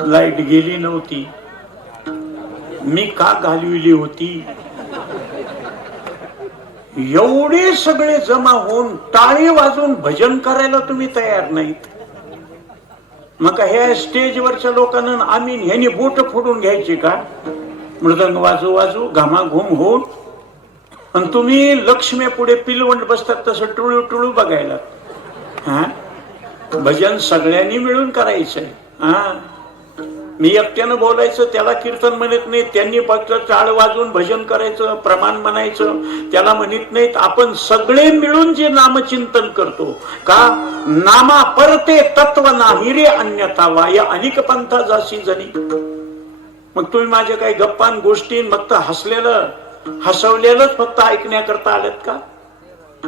Light गेली नव्हती. मी का घालविली होती? एवढे सगळे जमा होऊन टाळी वाजून भजन करायला तुम्ही तयार नाहीत. मग ह्या स्टेजवरच्या लोकांना आम्ही ह्यानी बोट फोडून घ्यायची का? मृदंग वाजू वाजू घामाघूम होऊन. आणि तुम्ही लक्ष्मी पुढे पिलवंट बसतात तसं टुळू टुळू बघायला. हा? भजन सगळ्यांनी मिळून करायचंय. हा? मी एकट्यानं बोलायचं त्याला कीर्तन म्हणत नाही त्यांनी फक्त चाळ वाजून भजन करायचं प्रमाण म्हणायचं. त्याला म्हणत नाहीत आपण सगळे मिळून जे नामचिंतन करतो का? नामा परते तत्व नाही रे अन्यथा या अनेक पंथा जाशी जणी मग तुम्ही माझ्या काही गप्पान गोष्टी फक्त हसलेलं हसवलेलंच फक्त ऐकण्याकरता आलेत का?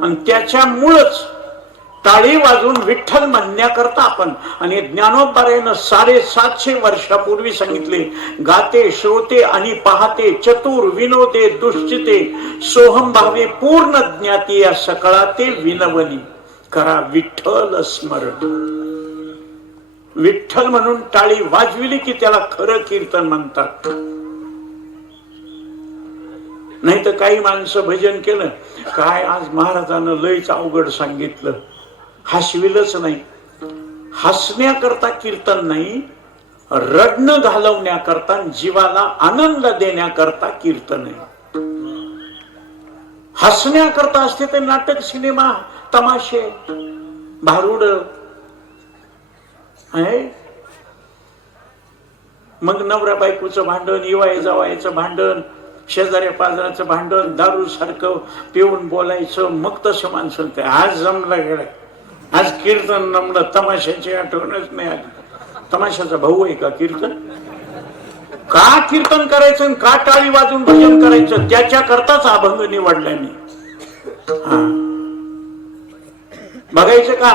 आणि त्याच्यामुळंच टाळी वाजून विठ्ठल म्हणण्याकरता आपण. आणि ज्ञानोबारायनं साडेसातशे वर्षापूर्वी सांगितले. गाते श्रोते आणि पाहते चतुर विनोदे दुश्चिते सोहम भावे पूर्ण ज्ञाती या सकळाते विनवनी करा विठ्ठल स्मरण. विठ्ठल म्हणून टाळी वाजविली की त्याला खरं कीर्तन म्हणतात. नाही तर काही माणसं भजन केलं. काय आज महाराजानं लयच अवघड सांगितलं. हसविलच नाही. हसण्याकरता कीर्तन नाही रडणं घालवण्याकरता जीवाला आनंद देण्याकरता कीर्तन आहे हसण्याकरता असते ते नाटक सिनेमा तमाशे. भारुड. आहे मग नवऱ्या बायकोचं भांडण इवाय जावायचं भांडण शेजाऱ्या पाजाराचं भांडण दारू सारखं पिऊन बोलायचं मग तसं माणसं ते. आज जमलं गेलं. आज कीर्तन नमलं तमाशाची आठवणच नाही आली. तमाशाचा भाऊ आहे का कीर्तन? का कीर्तन करायचं आणि का टाळी वाजून भजन करायचं? त्याच्या करताच अभंग निवडलाय मी. हा. बघायचं का?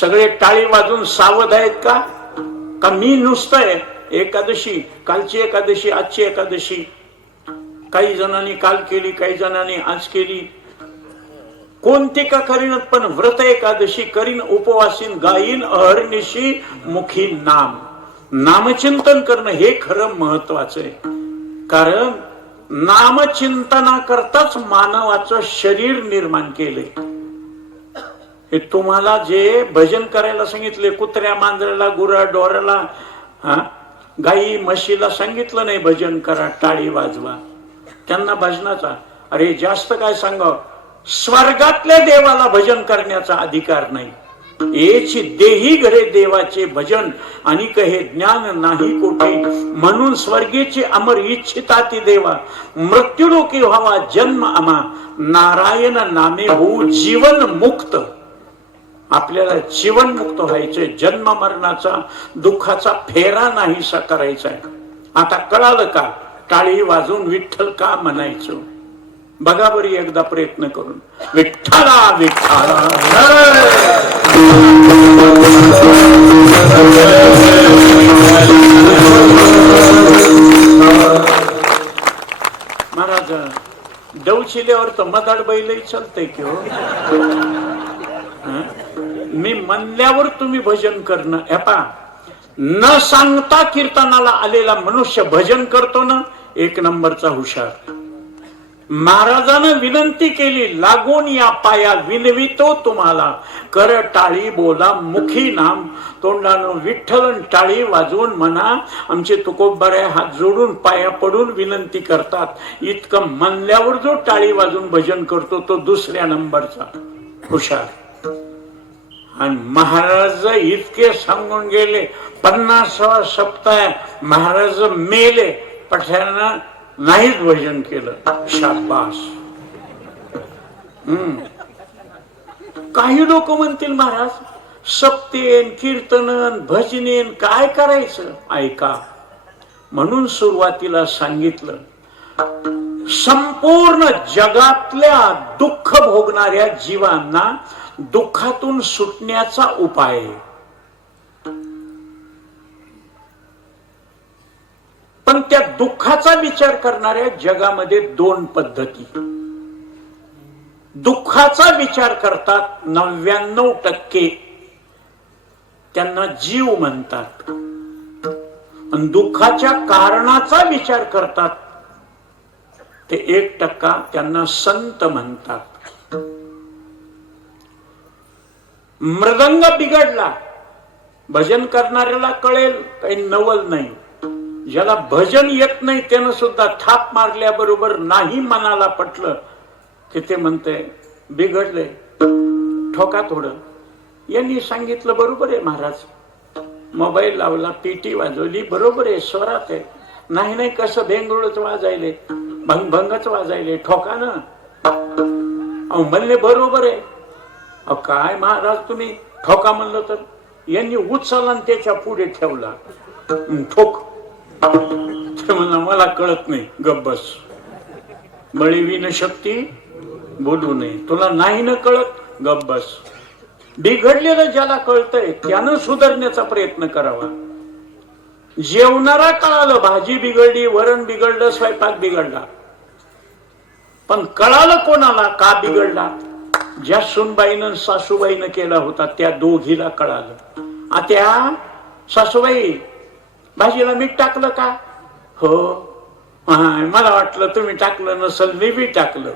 सगळे टाळी वाजून सावध आहेत का? का मी नुसतंय एकादशी कालची एकादशी आजची एकादशी. काही जणांनी काल केली काही जणांनी आज केली. कोणते का करीन पण व्रत एकादशी करीन उपवासीन गायीन अहर्निशी मुखी नाम. नामचिंतन करणं हे खरं महत्वाचं आहे. कारण नामचिंतना करताच मानवाचं शरीर निर्माण केले हे तुम्हाला जे भजन करायला सांगितले कुत्र्या मांजराला गुरा डोऱ्याला हा गाई म्हशीला सांगितलं नाही भजन करा टाळी वाजवा. त्यांना भजनाचा अरे जास्त काय सांगावं? स्वर्गातल्या देवाला भजन करण्याचा अधिकार नाही. येची देही घरे देवाचे भजन आणि हे ज्ञान नाही कोठे. म्हणून स्वर्गीची अमर इच्छिता ती देवा मृत्यूलोकी व्हावा जन्म आमा. नारायण नामे होऊ जीवन मुक्त. आपल्याला जीवन मुक्त व्हायचे जन्म मरणाचा दुःखाचा फेरा नाहीसा करायचा आहे आता कळालं का? टाळी वाजून विठ्ठल का म्हणायचं? बघा बरी एकदा प्रयत्न करून. विठ्ठला विठ्ठला. महाराज डवचिल्यावर तर मदाड बैलही चालतंय की हो? मी म्हणल्यावर तुम्ही भजन करणं. एपा न सांगता कीर्तनाला आलेला मनुष्य भजन करतो ना एक नंबरचा हुशार. महाराजानं विनंती केली लागून या पाया विनवितो तुम्हाला. कर टाळी बोला मुखी नाम. तोंडानं विठ्ठल टाळी वाजवून म्हणा. आमचे तुकोबरे हात जोडून पाया पडून विनंती करतात. इतकं म्हणल्यावर जो टाळी वाजून भजन करतो तो दुसऱ्या नंबरचा. हुशार. आणि महाराज इतके सांगून गेले पन्नासावा सप्ताह. महाराज मेले. पठ्यानं नाहीच भजन केलं. शाबास. हम्म. काही लोक म्हणतील महाराज सप्तेन कीर्तनन भजनेन काय करायचं? ऐका. म्हणून सुरुवातीला सांगितलं संपूर्ण जगातल्या दुःख भोगणाऱ्या जीवांना दुःखातून सुटण्याचा उपाय पण त्या दुःखाचा विचार करणाऱ्या जगामध्ये दोन पद्धती. दुःखाचा विचार करतात नव्याण्णव टक्के. त्यांना जीव म्हणतात. आणि दुःखाच्या कारणाचा विचार करतात. ते एक टक्का त्यांना संत म्हणतात. मृदंग बिघडला. भजन करणाऱ्याला कळेल काही नवल नाही. ज्याला भजन येत नाही त्यानं सुद्धा थाप मारल्याबरोबर नाही मनाला पटलं की ते म्हणते बिघडले ठोका थोडं. यांनी सांगितलं बरोबर आहे महाराज. मोबाईल लावला पीटी वाजवली बरोबर आहे स्वरात आहे. नाही नाही कसं भेंगरुळच वाजायले भंग भंगच वाजायले ठोका ना. अहो म्हणले बरोबर आहे. अहो काय महाराज तुम्ही ठोका म्हणलं तर? यांनी उचलला आणि त्याच्या पुढे ठेवला. ठोक ते मला कळत नाही. गब्बस बळीविन शक्ती बोलू नये. तुला नाही ना कळत गब्बस बिघडलेलं ज्याला कळतंय त्यानं सुधारण्याचा प्रयत्न करावा. जेवणारा कळालं भाजी बिघडली वरण बिघडलं स्वयंपाक बिघडला. पण कळालं कोणाला का बिघडला? ज्या सुनबाईनं सासूबाईनं केला होता त्या दोघीला कळालं. आता सासूबाई भाजीला मीठ टाकलं का? हो. हा, मला वाटलं तुम्ही टाकलं नसल मी बी टाकलं.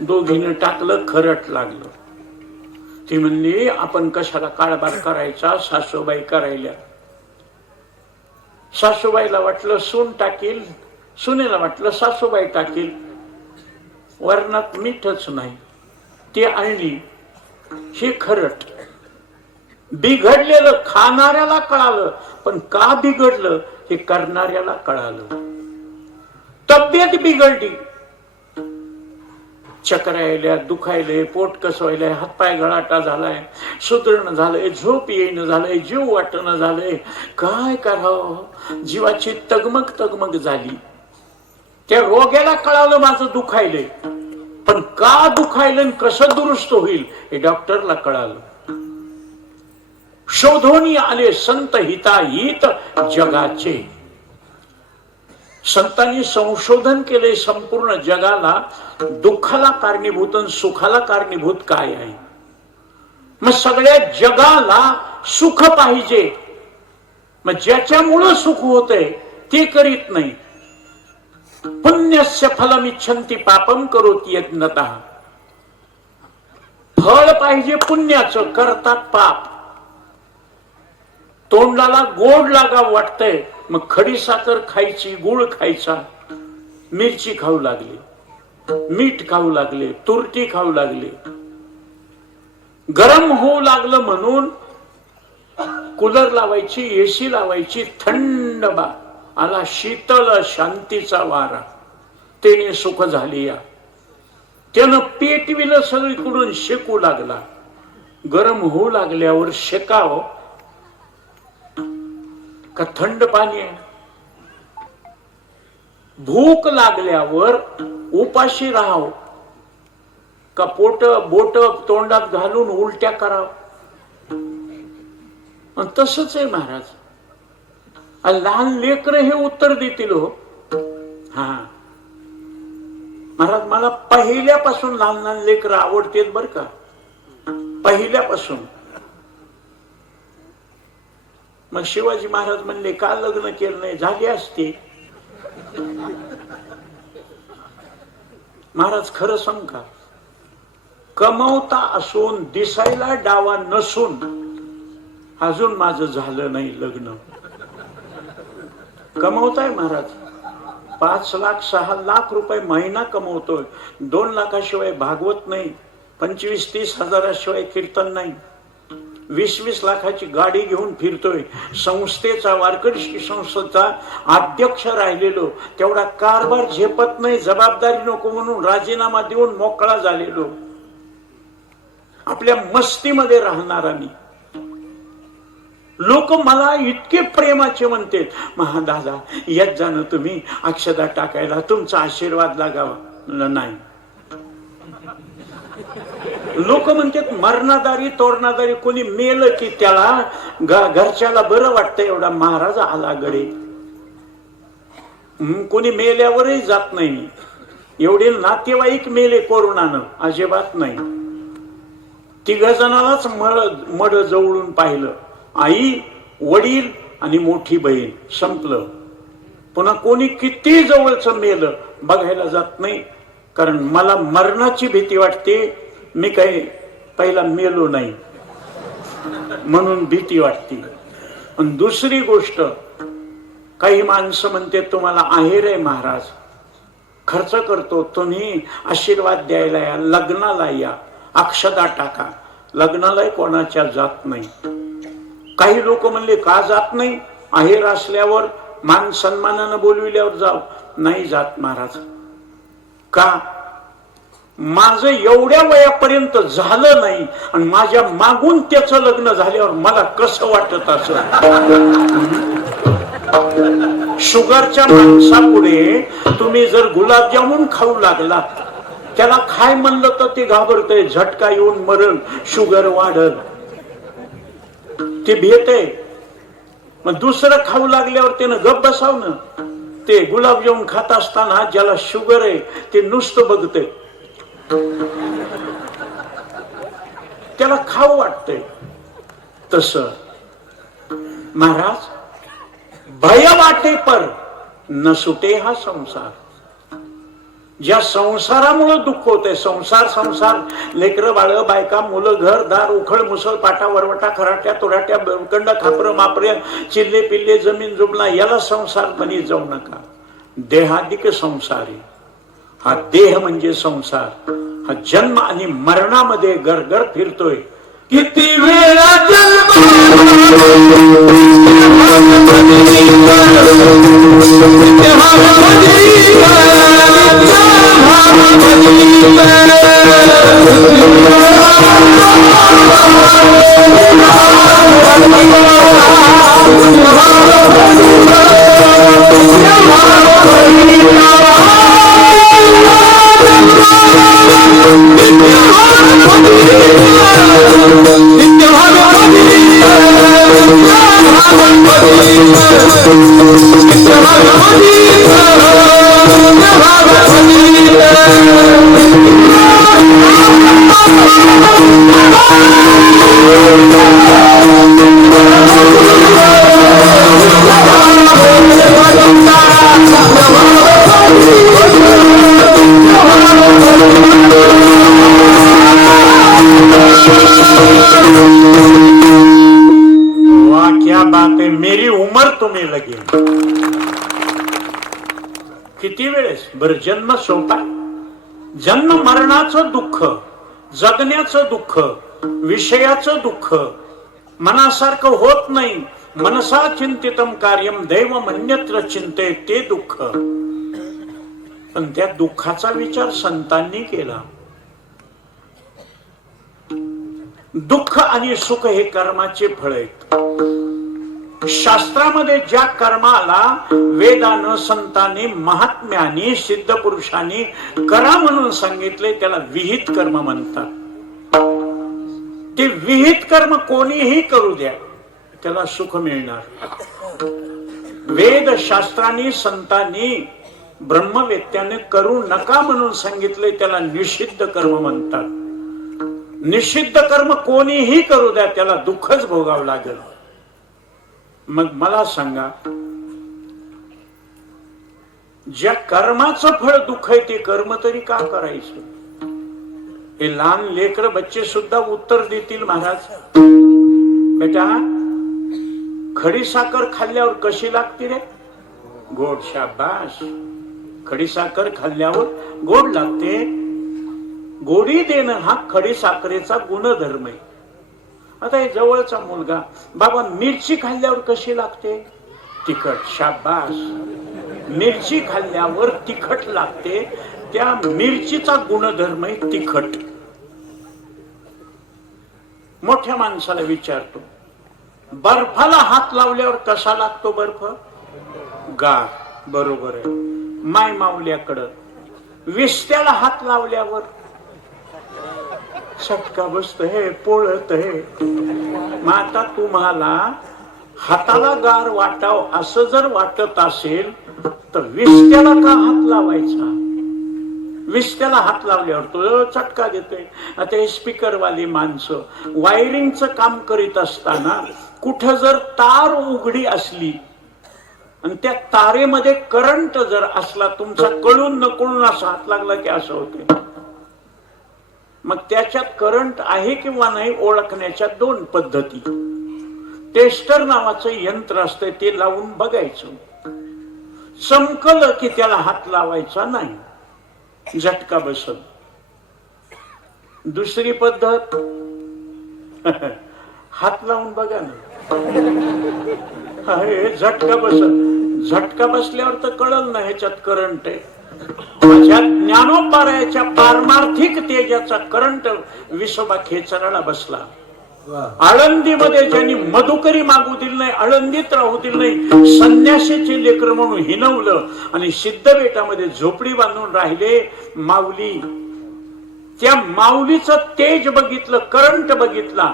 दोघीनं टाकलं खरट लागलं. ती म्हणली आपण कशाला काळबार करायचा? सासूबाई करायला सासूबाईला वाटलं सून टाकील सुनेला वाटलं सासूबाई टाकील. वरणात मीठच नाही. ती आणली ही खरट. बिघडलेलं खाणाऱ्याला कळालं पण का बिघडलं हे करणाऱ्याला कळालं. तब्येत बिघडली. चक्र यायल्या दुखायले पोट कसवायलंय हातपाय गळाटा झालाय सुदृढ झालंय झोप येईन झालंय जीव वाटणं झालंय. काय करावं? जीवाची तगमग तगमग झाली. त्या रोग्याला कळालं माझं दुखायलंय पण का दुखायलं आणि कसं दुरुस्त होईल हे डॉक्टरला कळालं. शोधोनी आले संत हिताहित जगाचे. संतांनी संशोधन केले संपूर्ण जगाला दुःखाला कारणीभूत सुखाला कारणीभूत काय आहे? मग सगळ्या जगाला सुख पाहिजे. मग ज्याच्यामुळं सुख होतंय ते करीत नाही. पुण्यस्य फलमिच्छन्ति पापम करोत यज्ञता. फळ पाहिजे पुण्याचं करतात पाप. तोंडाला गोड लागा वाटतंय. मग खडी साखर खायची गुळ खायचा. मिरची खाऊ लागली. मीठ खाऊ लागले तुरटी खाऊ लागली. गरम होऊ लागलं म्हणून कूलर लावायची एसी लावायची थंड बा. आला शीतल शांतीचा वारा. तेने सुख झाली या. त्यानं पेटविलं सगळीकडून शेकू लागला. गरम होऊ लागल्यावर शेकाव. का थंड पाणी आहे? भूक लागल्यावर उपाशी राहाव. का पोट बोट तोंडात घालून उलट्या कराव? तसच तसंच आहे महाराज. लहान लेकर हे उत्तर देतील हो. हा. महाराज मला पहिल्यापासून लहान लहान लेकर आवडतेत बर का? पहिल्यापासून. मग शिवाजी महाराज म्हणले का लग्न केलं नाही? झाले असते. महाराज खरं सांग का? कमवता असून दिसायला डावा नसून अजून माझं झालं नाही लग्न. कमवताय महाराज. पाच लाख सहा लाख रुपये महिना कमवतोय. दोन लाखाशिवाय भागवत नाही. पंचवीस तीस हजाराशिवाय कीर्तन नाही. वीस वीस लाखाची गाडी घेऊन फिरतोय. संस्थेचा वारकरी संस्थेचा अध्यक्ष राहिलेलो. तेवढा कारभार झेपत नाही जबाबदारी नको म्हणून राजीनामा देऊन मोकळा झालेलो. आपल्या मस्तीमध्ये राहणारा मी लोक मला इतके प्रेमाचे म्हणते महादादा येत जाणं तुम्ही अक्षदा टाकायला तुमचा आशीर्वाद लागावा. नाही. लोक म्हणतात मरणादारी तोरणादारी कोणी मेल की त्याला घरच्याला बरं वाटतं एवढा महाराज आला गडे कोणी मेल्यावरही जात नाही. एवढे नातेवाईक मेले कोरोनानं अजिबात नाही. तिघ जणालाच मळ मड जवळून पाहिलं. आई वडील आणि मोठी बहीण संपलं. पुन्हा कोणी किती जवळच मेलं बघायला जात नाही. कारण मला मरणाची भीती वाटते मी काही पहिला मेलो नाही. म्हणून भीती वाटते. आणि दुसरी गोष्ट काही माणसं म्हणते तुम्हाला आहेर आहे महाराज. खर्च करतो तुम्ही आशीर्वाद द्यायला या लग्नाला या अक्षदा टाका. लग्नालाही कोणाच्या जात नाही. काही लोक म्हणले का जात नाही? आहेर असल्यावर मान सन्मानानं बोलविल्यावर जाव नाही जात महाराज. का? माझं एवढ्या वयापर्यंत झालं नाही आणि माझ्या मागून त्याचं लग्न झाल्यावर मला कसं वाटत असं? शुगरच्या माणसापुढे तुम्ही जर गुलाबजामुन खाऊ लागला त्याला खाय म्हणलं तर ते घाबरतय झटका येऊन मरण शुगर वाढल. ते भेटय मग दुसरं खाऊ लागल्यावर त्यानं गप बसावं ना ते गुलाबजामुन खात असताना ज्याला शुगर आहे ते नुसतं बघतंय त्याला खाऊ वाटतंय. तस. महाराज भय वाटे पर न सुटे हा संसार. ज्या संसारामुळे दुःख होतंय संसार संसार. लेकर बाळ बायका मुलं घर दार उखळ मुसळ पाटा वरवटा खराट्या तुराट्या कंड खापर मापरे चिल्ले पिल्ले जमीन जुबला याला संसार जाऊ नका. देहाधिक संसारी. हा देह म्हणजे संसार. हा जन्म आणि मरणामध्ये गरगर फिरतोय. किती वेळा जन्म जन्म मरणाचं दुःख जगण्याचं दुःख विषयाचं दुःख मनासारखं होत नाही मनसा चिंतितम कार्यम दैव मन्यत्र चिंते ते दुःख. पण त्या दुःखाचा विचार संतांनी केला. दुःख आणि सुख हे कर्माचे फळ आहेत. शास्त्रामध्ये ज्या कर्माला वेदानं संतांनी महात्म्याने सिद्ध पुरुषांनी करा म्हणून सांगितले त्याला विहित कर्म म्हणतात. ते विहित कर्म कोणीही करू द्या त्याला सुख मिळणार. वेद शास्त्रांनी संतांनी ब्रह्मवेत्याने करू नका म्हणून सांगितले त्याला निषिद्ध कर्म म्हणतात. निषिद्ध कर्म कोणीही करू द्या त्याला दुःखच भोगावं लागेल. मग मला सांगा ज्या कर्माचं फळ दुःख आहे ते कर्म तरी का करायचं? हे लहान लेकर बच्चे सुद्धा उत्तर देतील महाराज. बेटा खडी साखर खाल्ल्यावर कशी लागते रे? गोड शाबास. खडी साखर खाल्ल्यावर गोड लागते. गोडी देणं हा खडी साखरेचा गुणधर्म आहे. आता हे जवळचा मुलगा बाबा मिरची खाल्ल्यावर कशी लागते? तिखट शाबास. मिरची खाल्ल्यावर तिखट लागते. त्या मिरचीचा गुणधर्म आहे तिखट. मोठ्या माणसाला विचारतो बर्फाला हात लावल्यावर कसा लागतो बर्फ? गार बरोबर आहे. माय मावल्याकडं विस्त्याला हात लावल्यावर चटका बसत हे पोळत हे मग आता तुम्हाला हाताला गार वाटाव असं जर वाटत असेल तर विस्त्याला का हात लावायचा? विस्त्याला हात लावल्यावर तो चटका देतोय. आता हे स्पीकरवाली माणसं वायरिंगचं काम करीत असताना कुठं जर तार उघडी असली आणि त्या तारेमध्ये करंट जर असला तुमचा कळून नकळून असा हात लागला की असं होते मग त्याच्यात करंट आहे किंवा नाही ओळखण्याच्या दोन पद्धती. टेस्टर नावाचं यंत्र असतं ते लावून बघायचं. चमकलं की त्याला हात लावायचा नाही. झटका बसल दुसरी पद्धत हात लावून बघा ना. अरे झटका बसल झटका बसल्यावर तर कळल ना ह्याच्यात करंट आहे. माझ्या ज्ञानोपारायाच्या पारमार्थिक तेजाचा करंट विसोबा खेचराला बसला. आळंदीमध्ये ज्यांनी मधुकरी मागू दिली नाही आळंदीत राहू दिली नाही संन्यासीचे लेकर म्हणून हिनवलं आणि सिद्ध बेटामध्ये झोपडी बांधून राहिले माऊली. त्या माऊलीचं तेज बघितलं करंट बघितला.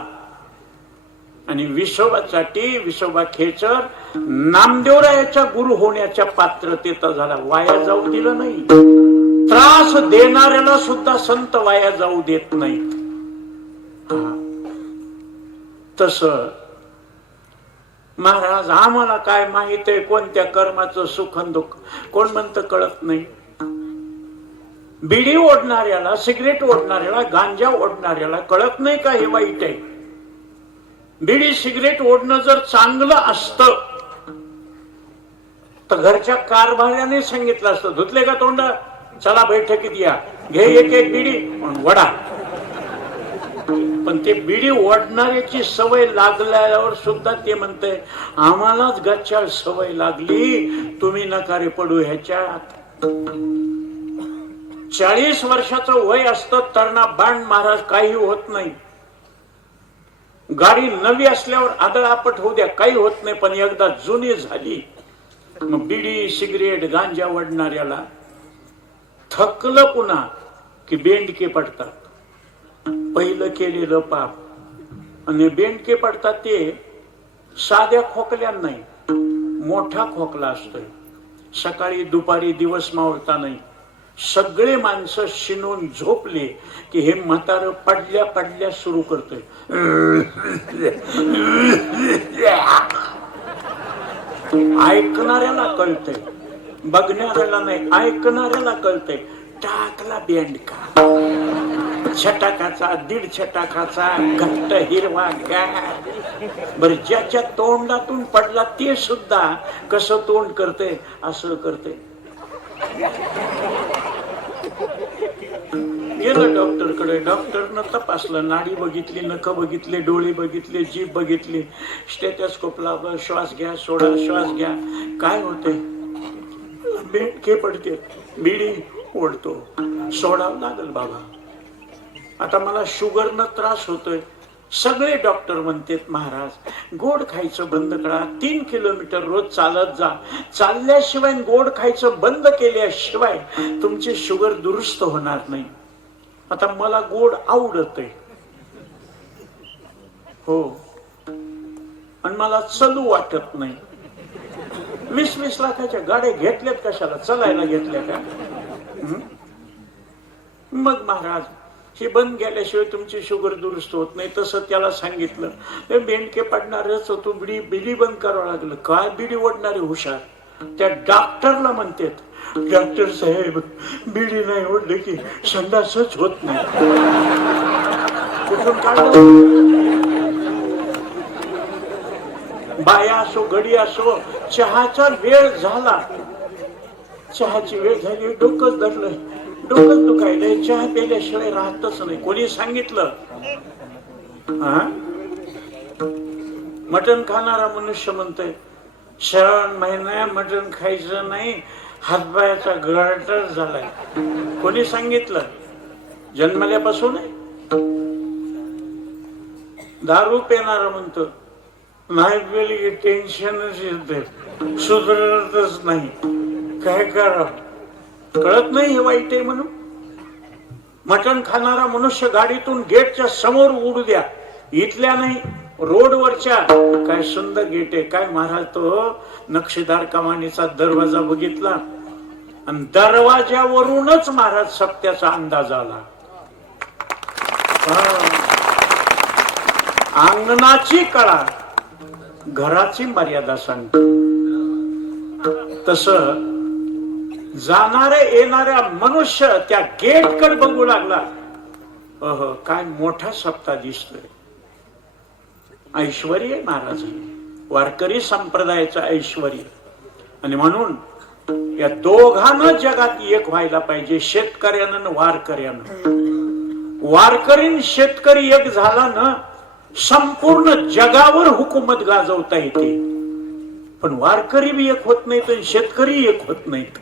आणि विसोबासाठी विसोबा खेचर नामदेवरायाच्या गुरु होण्याच्या पात्रतेचा झाला वाया जाऊ दिलं नाही. त्रास देणाऱ्याला सुद्धा संत वाया जाऊ देत नाहीत तस महाराज आम्हाला काय माहीत आहे कोणत्या कर्माचं सुख दुःख? कोण म्हणत कळत नाही. बिडी ओढणाऱ्याला सिगरेट ओढणाऱ्याला गांजा ओढणाऱ्याला कळत नाही का हे वाईट आहे? बिडी सिगरेट ओढणं जर चांगलं असतं तर घरच्या कारभाऱ्याने सांगितलं असतं धुतले का तोंड? चला बैठकीत या. घे एक एक बिडी वडा. पण ते बिडी ओढणाऱ्याची सवय लागल्यावर सुद्धा ते म्हणते आम्हालाच गच्चाळ सवय लागली. तुम्ही नकारे पडू ह्याच्यात. चाळीस वर्षाचं वय असतं तरणा बाण महाराज काही होत नाही. गाडी नवी असल्यावर आदळापट होऊ द्या काही होत नाही पण एकदा जुनी झाली. बिडी सिगरेट गांजा वडणाऱ्याला थकलं पुन्हा की बेंडके पडतात. पहिलं केलेलं पाप. आणि बेंडके पडतात ते साध्या खोकल्या नाही मोठा खोकला असतोय. सकाळी दुपारी दिवस मावळता नाही. सगळे माणसं शिनून झोपले की हे म्हातार पडल्या पडल्या सुरू करतोय. ऐकणाऱ्याला कळतंय. बघणाऱ्याला नाही ऐकणाऱ्याला कळतंय. टाकला बेंडका छटाकाचा दीड छटाकाचा घट्ट हिरवा गार. बर ज्याच्या तोंडातून पडला ते सुद्धा कसं तोंड करते असं करते गेलं डॉक्टरकडे. डॉक्टरनं तपासलं नाडी बघितली नख बघितले डोळे बघितले जीभ बघितली. स्टेटस्कोप श्वास घ्या सोडा श्वास घ्या. काय होते बेटके पडते. बिडी ओढतो. सोडावं लागल बाबा. आता मला शुगरनं त्रास होतोय. सगळे डॉक्टर म्हणतात महाराज गोड खायचं बंद करा. तीन किलोमीटर रोज चालत जा. चालल्याशिवाय गोड खायचं बंद केल्याशिवाय तुमची शुगर दुरुस्त होणार नाही. आता मला गोड आवडत आहे हो. आणि मला चलू वाटत नाही. वीस वीस लाखाच्या गाड्या घेतल्यात कशाला? चलायला घेतल्या का? मग महाराज हे बंद गेल्याशिवाय तुमची शुगर दुरुस्त होत नाही तसं त्याला सांगितलं. ते बेंडके पडणारच होतो बिडी बिडी बंद करावं लागलं. काय बिडी ओढणारे हुशार? त्या डॉक्टरला म्हणतात डॉक्टर साहेब बिडी नाही ओढले की संडासच होत नाही. बाया असो घडी असो चहाचा वेळ झाला. चहाची वेळ झाली डोकंच धरलं डोकंच दुखायलंय चहा प्यायल्याशिवाय राहतच नाही. कोणी सांगितलं? हा मटण खाणारा मनुष्य म्हणतोय श्रावण महिना मटण खायचं नाही हातबायाचा गळटर झालाय. कोणी सांगितलं? जन्मल्यापासून? दारू पेणार म्हणतो. नाही टेन्शनच येते. सुधारतच नाही. काय करावं? कळत नाही हे वाईट आहे म्हणून? मटण खाणारा मनुष्य गाडीतून गेटच्या समोर उडू द्या. इथल्या नाही रोडवरच्या काय सुंदर गेट आहे. काय महाराज तो? नक्षीदार कमानीचा दरवाजा बघितला आणि दरवाज्यावरूनच महाराज सत्याचा अंदाज आला. अंगणाची कळा घराची मर्यादा सांगतो. तस जाणाऱ्या येणाऱ्या मनुष्य त्या गेटकडे बघू लागला. अह काय मोठा सप्ता दिसतोय. ऐश्वर महाराज. वारकरी संप्रदायाचं ऐश्वर आणि म्हणून या दोघांना जगात एक व्हायला पाहिजे शेतकऱ्यानं आणि वारकऱ्यानं. वारकरीन शेतकरी एक झाला ना संपूर्ण जगावर हुकूमत गाजवता येते. पण वारकरी बी एक होत नाहीत आणि शेतकरी एक होत नाहीत.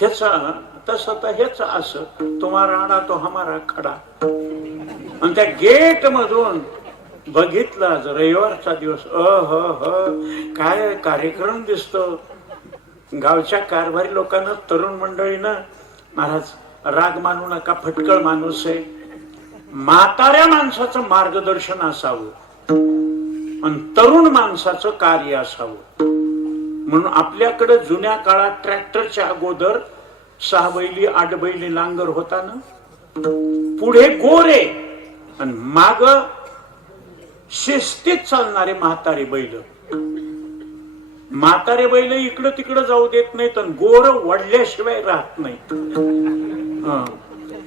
त्याचा तस तर हेच असं तुम्हा राणा तो हमारा खडा. आणि त्या गेट मधून बघितला रविवारचा दिवस. अ ह ह काय कार्यक्रम दिसतो. गावच्या कारभारी लोकांना तरुण मंडळीनं महाराज राग मानू नका फटकळ माणूस आहे. म्हाताऱ्या माणसाचं मार्गदर्शन असावं. आणि तरुण माणसाचं कार्य असावं. म्हणून आपल्याकडे जुन्या काळात ट्रॅक्टरच्या अगोदर सहा बैली आठ बैली नांगर होता ना? पुढे गोरे. आणि माग शिस्तीत चालणारे म्हातारे बैल. म्हातारे बैल इकडं तिकडं जाऊ देत नाहीत आणि गोर वडल्याशिवाय राहत नाहीत.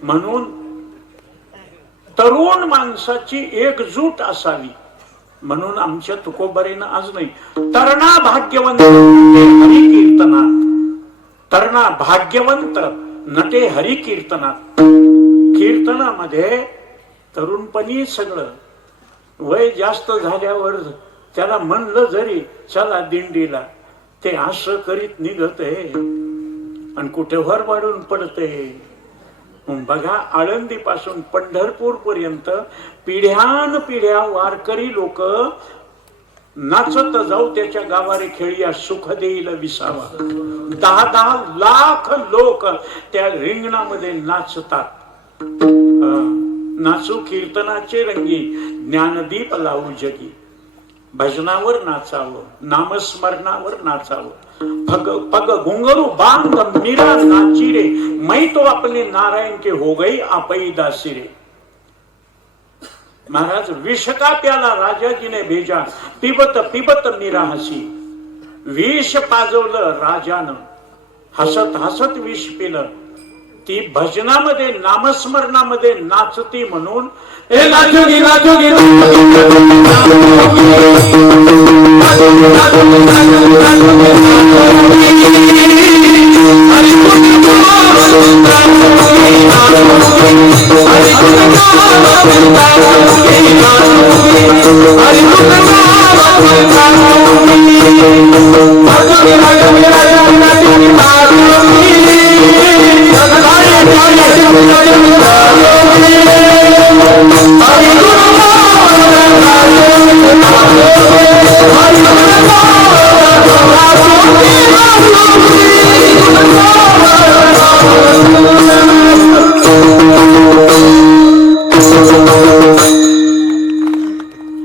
म्हणून तरुण माणसाची एकजूट असावी. म्हणून आमच्या तुकोबरीनं आज नाही तरणा भाग्यवंत हरी कीर्तनात तरणा भाग्यवंत नटे हरी कीर्तनात कीर्तनामध्ये तरुणपणी सगळं वय जास्त झाल्यावर त्याला म्हणलं जरी चला दिंडीला. ते असं करीत निघत. आहे आणि कुठे वर वाढून पडते बघा आळंदी पासून पंढरपूर पर्यंत पिढ्यान पिढ्या वारकरी लोक नाचत जाऊ त्याच्या गावारे खेळी सुख देईल विसावा. दहा दहा लाख लोक त्या रिंगणामध्ये नाचतात. नाचू कीर्तनाचे रंगी ज्ञानदीप लावू जगी. भजनावर नाचावं नामस्मरणावर नाचावं. फग पग घुंगरू बांध मीरा नाची रे मै तो आपले नारायण के हो गई आपई दासी रे महाराज विष का प्याला राजाजीने भेजा पिबत पिबत मीरा हसी. विष पाजवलं राजानं. हसत हसत विष पिलं. ती भजनामध्ये नामस्मरणामध्ये नाचती म्हणून ए नाचोगी नाचोगी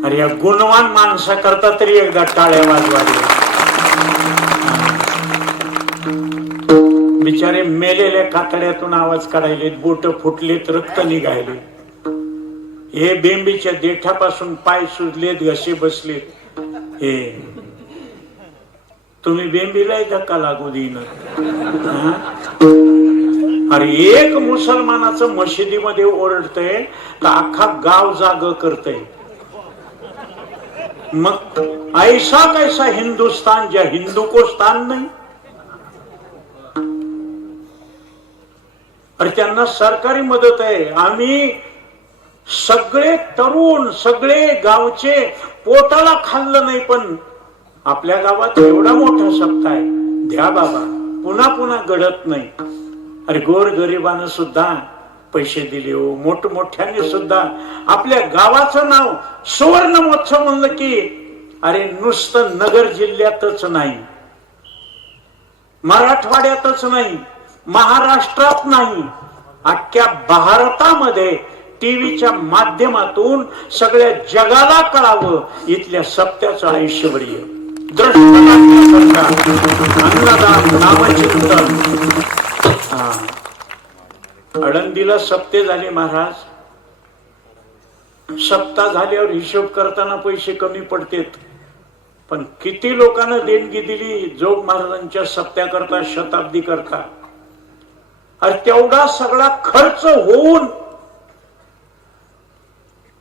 अरे या गुणवान माणसाकरता तरी एकदा टाळ्या वाजवायला. कातड्यातून आवाज काढायले बोट फुटलेत रक्त निघायले. हे बेंबीच्या देठापासून पाय सुजलेत घसे बसलेत. हे तुम्ही बेंबीलाही धक्का लागू देईन. अरे एक मुसलमानाचं मशिदीमध्ये ओरडतय तर अख्खा गाव जाग करतय? मग ऐसा कैसा हिंदुस्तान ज्या हिंदू को स्थान नाही? अरे त्यांना सरकारी मदत आहे. आम्ही सगळे तरुण सगळे गावचे पोटाला खाल्लं नाही पण आपल्या गावात एवढा मोठा सप्ताह आहे. द्या बाबा पुन्हा पुन्हा घडत नाही. अरे गोर गरिबानं सुद्धा पैसे दिले हो. मोठमोठ्याने सुद्धा आपल्या गावाचं नाव सुवर्ण महोत्सव म्हणलं की अरे नुसतं नगर जिल्ह्यातच नाही मराठवाड्यातच नाही महाराष्ट्रात नाही अख्ख्या भारतामध्ये टीव्हीच्या माध्यमातून सगळ्या जगाला कळावं इथल्या सत्याचं ऐश्वर्य दृष्ट अन्नदान नामचिंतन आळंदीला सप्ते झाले महाराज. सप्ता झाल्यावर हिशोब करताना पैसे कमी पडतेत. पण किती लोकांना देणगी दिली जोग महाराजांच्या सप्त्या करता शताब्दी करता. आणि तेवढा सगळा खर्च होऊन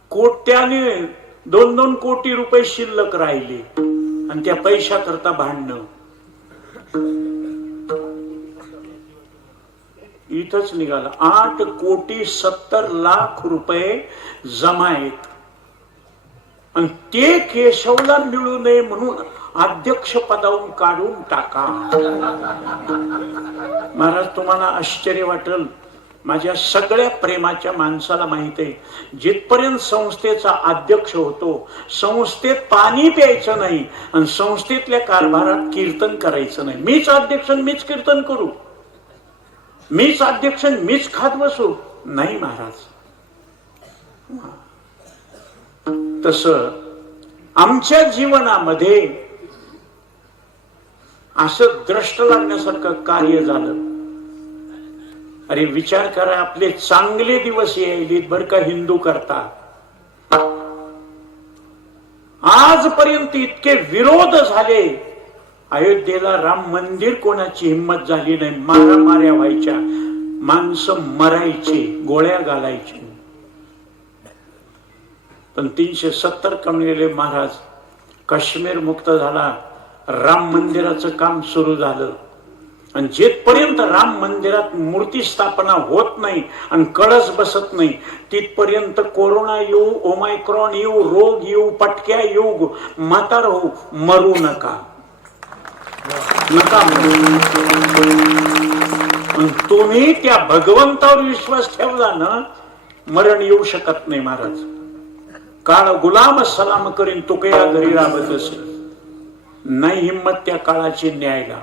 कोट्याने दोन दोन कोटी रुपये शिल्लक राहिले आणि त्या पैशा करता भांडणं. इथंच निघाला. आठ कोटी सत्तर लाख रुपये जमा आहेत. आणि ते केशवला मिळू नये म्हणून अध्यक्ष पदावरून काढून टाका. महाराज तुम्हाला आश्चर्य वाटेल. माझ्या सगळ्या प्रेमाच्या माणसाला माहीत आहे जिथपर्यंत संस्थेचा अध्यक्ष होतो संस्थेत पाणी प्यायचं नाही आणि संस्थेतल्या कारभारात कीर्तन करायचं नाही. मीच अध्यक्ष मीच कीर्तन करू. मीच अध्यक्ष मीच खात बसू. नाही महाराज. तस आमच्या जीवनामध्ये असं द्रष्ट लागण्यासारखं कार्य झालं. अरे विचार करा आपले चांगले दिवस यायलेत बर का हिंदू करता. आजपर्यंत इतके विरोध झाले. अयोध्येला राम मंदिर कोणाची हिंमत झाली नाही? मारा माऱ्या व्हायच्या. माणसं मरायची गोळ्या घालायची. पण तीनशे सत्तर कमलेले महाराज काश्मीर मुक्त झाला. राम मंदिराचं काम सुरू झालं. आणि जेथपर्यंत राम मंदिरात मूर्ती स्थापना होत नाही आणि कळस बसत नाही तिथपर्यंत कोरोना येऊ ओमायक्रॉन येऊ रोग येऊ पटक्या येऊ म्हातार होऊ मरू नका. नका तुम्ही त्या भगवंतावर विश्वास ठेवला ना मरण येऊ शकत नाही महाराज. काळ गुलाम सलाम करीन तो काही घरी राबत असेल. नाही हिंमत त्या काळाची न्यायला.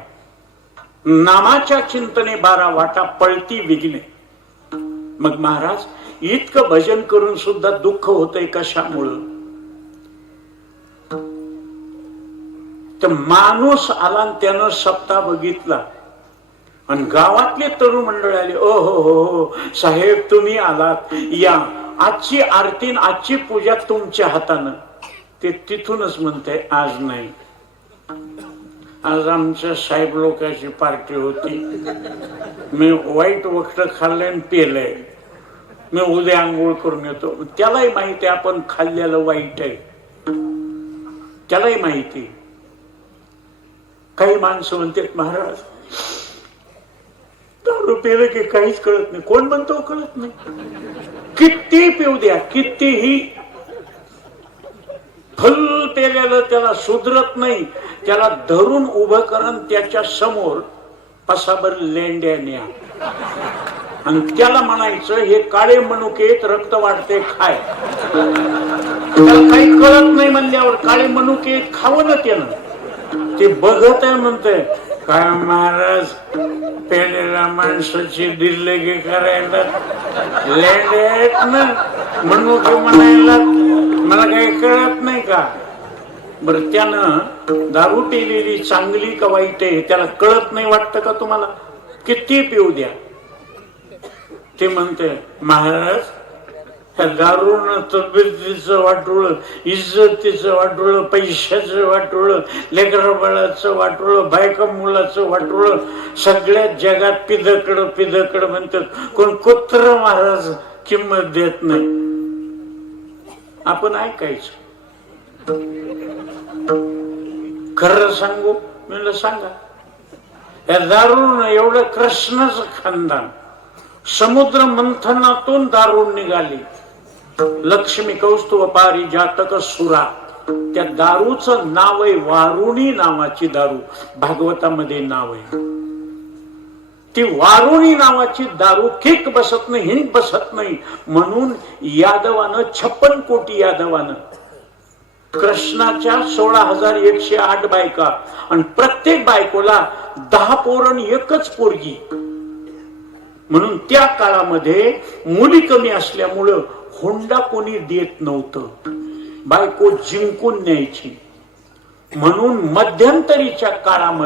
नामाच्या चिंतने बारा वाटा पळती विघ्ने. मग महाराज इतकं भजन करून सुद्धा दुःख होतंय कशामुळं? तर माणूस आला आणि त्यानं सप्ताह बघितला. आणि गावातले तरुण मंडळ आले ओ हो हो हो साहेब तुम्ही आलात. या आजची आरती आजची पूजा तुमच्या हातानं. ते तिथूनच म्हणते आज नाही. आज आमच्या साहेब लोकांची पार्टी होती. मी वाईट वक्त खाल्लंय आणि पेलंय मी उद्या आंघोळ करून येतो. त्यालाही माहिती आपण खाल्लेलं वाईट आहे. त्यालाही माहिती काही माणसं म्हणतात महाराज दारू पेलं की काहीच कळत नाही. कोण म्हणतो कळत नाही? किती पिऊ द्या कितीही फल पेलेलं त्याला सुधरत नाही. त्याला धरून उभं करण त्याच्यासमोर पसाबर लेंड्या न्या. आणि त्याला म्हणायचं हे काळे मनुकेत रक्त वाढते खाय. त्याला काही कळत नाही म्हणल्यावर काळे मनुकेत खावं ना त्यानं. ते बघत आहे म्हणतंय काय महाराज पेलेल्या माणसाची दिल्लगी करायला लेंडे आहेत ना मनुके म्हणायला मला काही कळत नाही का? बर त्यानं दारू पिलेली चांगली का वाईट आहे त्याला कळत नाही वाटतं का तुम्हाला? किती पिऊ द्या. ते म्हणते महाराज ह्या दारूनं तब्येतीचं वाटोळ इज्जतीचं वाटोळ पैशाचं वाटोळ लेकरबाळाचं वाटोळ बायका मुलाचं वाटोळ सगळ्या जगात पिदकड पिदकड म्हणतात. कोण कुत्र महाराज किंमत देत नाही. आपण ऐकायचं. खरं सांगू म्हणलं सांगा. या दारून एवढं कृष्णाचं खानदान. समुद्र मंथनातून दारून निघाली. लक्ष्मी कौस्तुभ पारी जातक सुरा. त्या दारूच नाव आहे वारुणी नावाची दारू. भागवतामध्ये नाव आहे. ती वारुणी नावाची दारू किक बसत नाही हिंग बसत नाही. म्हणून यादवानं छप्पन कोटी यादवानं कृष्णाच्या सोळा हजार एकशे आठ बायका आणि प्रत्येक बायकोला दहा पोरण एकच पोरगी. म्हणून त्या काळामध्ये मुली कमी असल्यामुळं हुंडा कोणी देत नव्हतं. बायको जिंकून न्यायची. म्हणून मध्यंतरीच्या काळामध्ये